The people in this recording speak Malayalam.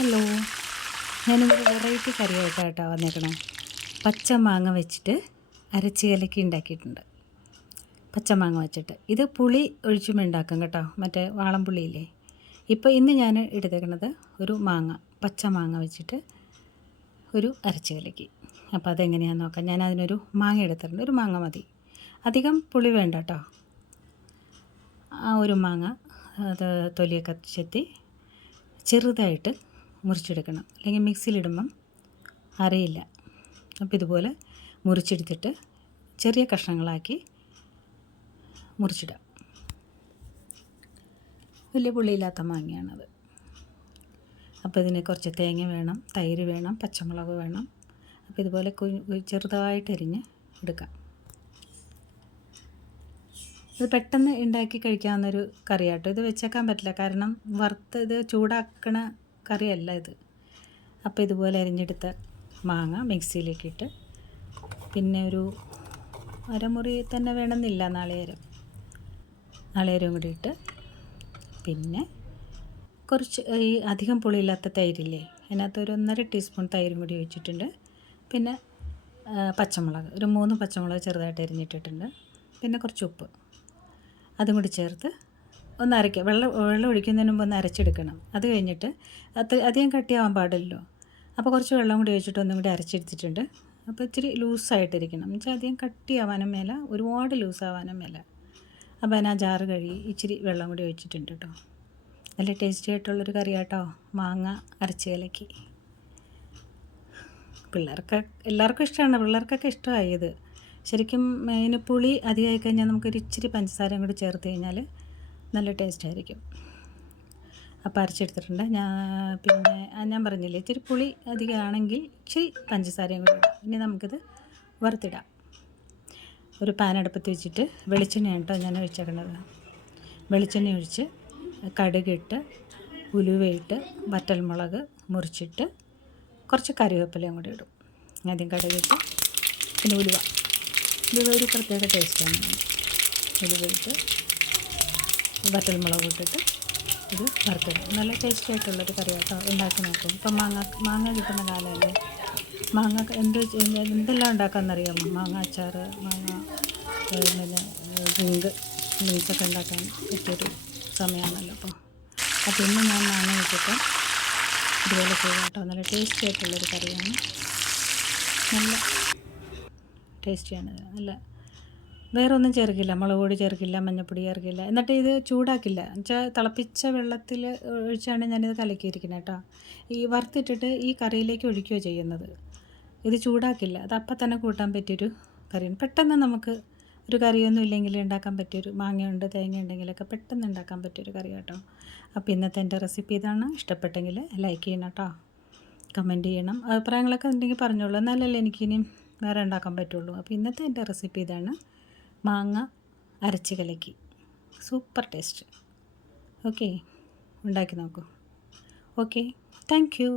Hello, ഞാനിന്നൊരു variety കറിയായിട്ടാണ് വന്നേക്കണേ. പച്ച മാങ്ങ വെച്ചിട്ട് അരച്ച് കലക്കി ഉണ്ടാക്കിയിട്ടുണ്ട്. പച്ച മാങ്ങ വെച്ചിട്ട് ഇത് പുളി ഒഴിച്ചും ഉണ്ടാക്കും കേട്ടോ, മറ്റേ വാളംപുളിയില്ലേ. ഇന്ന് ഞാൻ എടുത്തേക്കണത് ഒരു മാങ്ങ, പച്ച മാങ്ങ വെച്ചിട്ട് ഒരു അരച്ച് കലക്കി. അപ്പോൾ അതെങ്ങനെയാണെന്ന് നോക്കാം. ഞാൻ അതിനൊരു മാങ്ങ എടുത്തിട്ടുണ്ട്. ഒരു മാങ്ങ മതി, അധികം പുളി വേണ്ട കേട്ടോ. ആ ഒരു മാങ്ങ അത് തൊലിയൊക്കെ ചെത്തി ചെറുതായിട്ട് മുറിച്ചെടുക്കണം, അല്ലെങ്കിൽ മിക്സിയിലിടുമ്പം അറിയില്ല. അപ്പോൾ ഇതുപോലെ മുറിച്ചെടുത്തിട്ട് ചെറിയ കഷ്ണങ്ങളാക്കി മുറിച്ചിടാം. വലിയ പുളിയില്ലാത്ത മാങ്ങയാണത്. അപ്പോൾ ഇതിന് കുറച്ച് തേങ്ങ വേണം, തൈര് വേണം, പച്ചമുളക് വേണം. അപ്പോൾ ഇതുപോലെ ചെറുതായിട്ട് അരിഞ്ഞ് എടുക്കാം. ഇത് പെട്ടെന്ന് ഉണ്ടാക്കി കഴിക്കാവുന്നൊരു കറിയാട്ടോ. ഇത് വെച്ചേക്കാൻ പറ്റില്ല, കാരണം ഇത് ചൂടാക്കണ കറിയല്ല ഇത്. അപ്പോൾ ഇതുപോലെ അരിഞ്ഞെടുത്ത മാങ്ങ മിക്സിയിലേക്ക് ഇട്ട്, പിന്നെ ഒരു അരമുറി തന്നെ വേണമെന്നില്ല, നാളികേരവും കൂടി ഇട്ട്, പിന്നെ കുറച്ച് ഈ അധികം പുളിയില്ലാത്ത തൈരില്ലേ, അതിനകത്ത് ഒരു 1.5 ടീസ്പൂൺ തൈരും കൂടി ഒഴിച്ചിട്ടുണ്ട്. പിന്നെ പച്ചമുളക്, ഒരു 3 പച്ചമുളക് ചെറുതായിട്ട് അരിഞ്ഞിട്ടിട്ടുണ്ട്. പിന്നെ കുറച്ച് ഉപ്പ്, അതും കൂടി ചേർത്ത് ഒന്ന് അരയ്ക്കുക. വെള്ളം ഒഴിക്കുന്നതിന് മുമ്പ് ഒന്ന് അരച്ചെടുക്കണം. അത് കഴിഞ്ഞിട്ട് അധികം കട്ടിയാവാൻ പാടില്ലല്ലോ. അപ്പോൾ കുറച്ച് വെള്ളം കൂടി ഒഴിച്ചിട്ട് ഒന്നും കൂടി അരച്ചെടുത്തിട്ടുണ്ട്. അപ്പോൾ ഇച്ചിരി ലൂസായിട്ടിരിക്കണം, എന്ന് വെച്ചാൽ അധികം കട്ടിയാവാനും മേല, ഒരുപാട് ലൂസാവാനും മേല. അപ്പോൾ അതിന് ആ ജാറ് കഴുകി ഇച്ചിരി വെള്ളം കൂടി ഒഴിച്ചിട്ടുണ്ട് കേട്ടോ. നല്ല ടേസ്റ്റി ആയിട്ടുള്ളൊരു കറി കേട്ടോ, മാങ്ങ അരച്ച് കലക്കി. എല്ലാവർക്കും ഇഷ്ടമാണ്, പിള്ളേർക്കൊക്കെ ഇഷ്ടമായി ഇത്. ശരിക്കും ഇതിന് പുളി അധികമായി കഴിഞ്ഞാൽ നമുക്കൊരു ഇച്ചിരി പഞ്ചസാരയും കൂടി ചേർത്ത് കഴിഞ്ഞാൽ നല്ല ടേസ്റ്റ് ആയിരിക്കും. അപ്പോൾ അരച്ചെടുത്തിട്ടുണ്ട്. ഞാൻ പറഞ്ഞില്ലേ, ഇച്ചിരി പുളി അധികമാണെങ്കിൽ ഇച്ചിരി പഞ്ചസാരയും കൂടി ഇടാം. ഇനി നമുക്കിത് വറുത്തിടാം. ഒരു പാൻ അടുപ്പത്ത് വെച്ചിട്ട് വെളിച്ചെണ്ണ കേട്ടോ ഞാൻ ഒഴിച്ചേക്കണത്. വെളിച്ചെണ്ണ ഒഴിച്ച് കടുകിട്ട്, ഉലുവയിട്ട്, വറ്റൽമുളക് മുറിച്ചിട്ട്, കുറച്ച് കറിവേപ്പിലയും കൂടി ഇടും. ആദ്യം കടുകിട്ട്, പിന്നെ ഉലുവ ഒരു പ്രത്യേക ടേസ്റ്റാണ്. ഉലുവയിട്ട് വറ്റൽമുളക് ഇട്ടിട്ട് ഇത് വറുത്തിടും. നല്ല ടേസ്റ്റി ആയിട്ടുള്ളൊരു കറി കേട്ടോ, ഉണ്ടാക്കി നോക്കും. ഇപ്പം മാങ്ങ കിട്ടുന്ന കാലമല്ലേ. മാങ്ങ എന്തെല്ലാം ഉണ്ടാക്കാമെന്നറിയാമോ? മാങ്ങ അച്ചാർ, മാങ്ങ പിന്നെ ഡ്രിങ്ക്സൊക്കെ ഉണ്ടാക്കാൻ പറ്റിയൊരു സമയമാണല്ലോ. അപ്പോൾ ഇന്ന് ഞാൻ മാങ്ങ വെച്ചിട്ട് ഇതുപോലെ ചെയ്യും കേട്ടോ. നല്ല ടേസ്റ്റി ആയിട്ടുള്ളൊരു കറിയാണ്, നല്ല ടേസ്റ്റിയാണ്. നല്ല വേറെ ഒന്നും ചേർക്കില്ല, മുളക് പൊടി ചേർക്കില്ല, മഞ്ഞൾപ്പൊടി ചേർക്കില്ല. എന്നിട്ട് ഇത് ചൂടാക്കില്ല, എന്നുവെച്ചാൽ തിളപ്പിച്ച വെള്ളത്തിൽ ഒഴിച്ചാണ് ഞാനിത് കലക്കിയിരിക്കുന്നത് കേട്ടോ. ഈ വറുത്തിട്ടിട്ട് ഈ കറിയിലേക്ക് ഒഴിക്കുകയോ ചെയ്യുന്നത്. ഇത് ചൂടാക്കില്ല, അത് അപ്പം തന്നെ കൂട്ടാൻ പറ്റിയൊരു കറിയാണ്. പെട്ടെന്ന് നമുക്ക് ഒരു കറിയൊന്നും ഇല്ലെങ്കിൽ ഉണ്ടാക്കാൻ പറ്റിയൊരു, മാങ്ങയുണ്ട് തേങ്ങ ഉണ്ടെങ്കിലൊക്കെ പെട്ടെന്ന് ഉണ്ടാക്കാൻ പറ്റിയൊരു കറി കേട്ടോ. അപ്പോൾ ഇന്നത്തെ എൻ്റെ റെസിപ്പി ഇതാണ്. ഇഷ്ടപ്പെട്ടെങ്കിൽ ലൈക്ക് ചെയ്യണം കേട്ടോ, കമൻറ്റ് ചെയ്യണം. അഭിപ്രായങ്ങളൊക്കെ ഉണ്ടെങ്കിൽ പറഞ്ഞോളൂ, എന്നാലല്ലേ എനിക്കിനിയും വേറെ ഉണ്ടാക്കാൻ പറ്റുള്ളൂ. അപ്പോൾ ഇന്നത്തെ എൻ്റെ റെസിപ്പി ഇതാണ്, മാങ്ങ അരച്ച് കലക്കി. Super taste. ഓക്കെ, ഉണ്ടാക്കി നോക്കൂ. Okay, thank you.